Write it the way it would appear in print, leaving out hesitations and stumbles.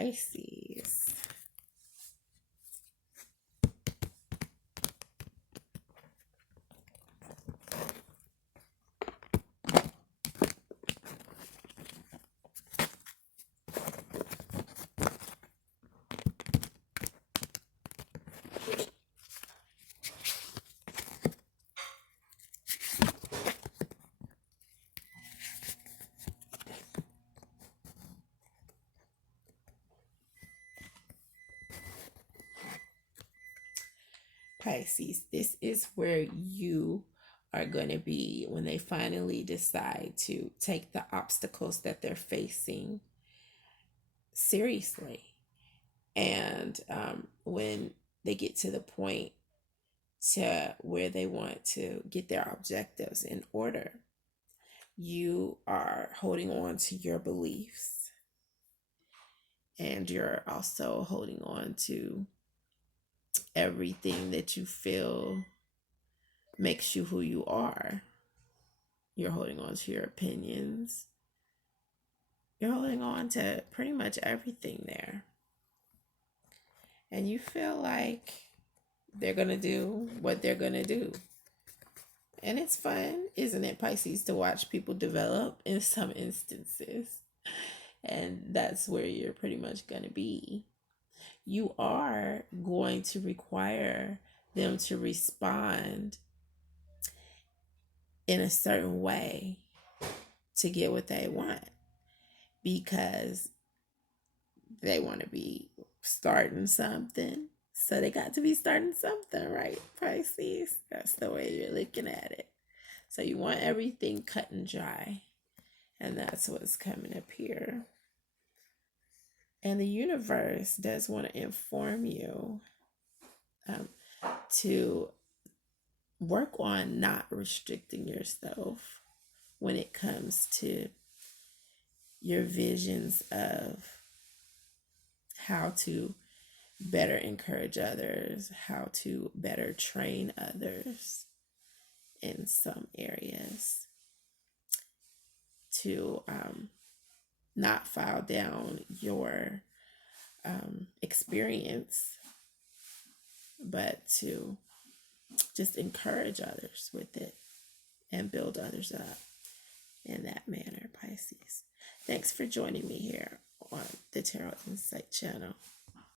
Pisces. Pisces, this is where you are going to be when they finally decide to take the obstacles that they're facing seriously. And when they get to the point to where they want to get their objectives in order, you are holding on to your beliefs, and you're also holding on to everything that you feel makes you who you are. You're holding on to your opinions. You're holding on to pretty much everything there. And you feel like they're going to do what they're going to do. And it's fun, isn't it, Pisces, to watch people develop in some instances. And that's where you're pretty much going to be. You are going to require them to respond in a certain way to get what they want, because they want to be starting something. So they got to be starting something, right, Pisces? That's the way you're looking at it. So you want everything cut and dry. And that's what's coming up here. And the universe does want to inform you to work on not restricting yourself when it comes to your visions of how to better encourage others, how to better train others in some areas, to not file down your experience, but to just encourage others with it and build others up in that manner, Pisces. Thanks for joining me here on the Tarot Insight channel.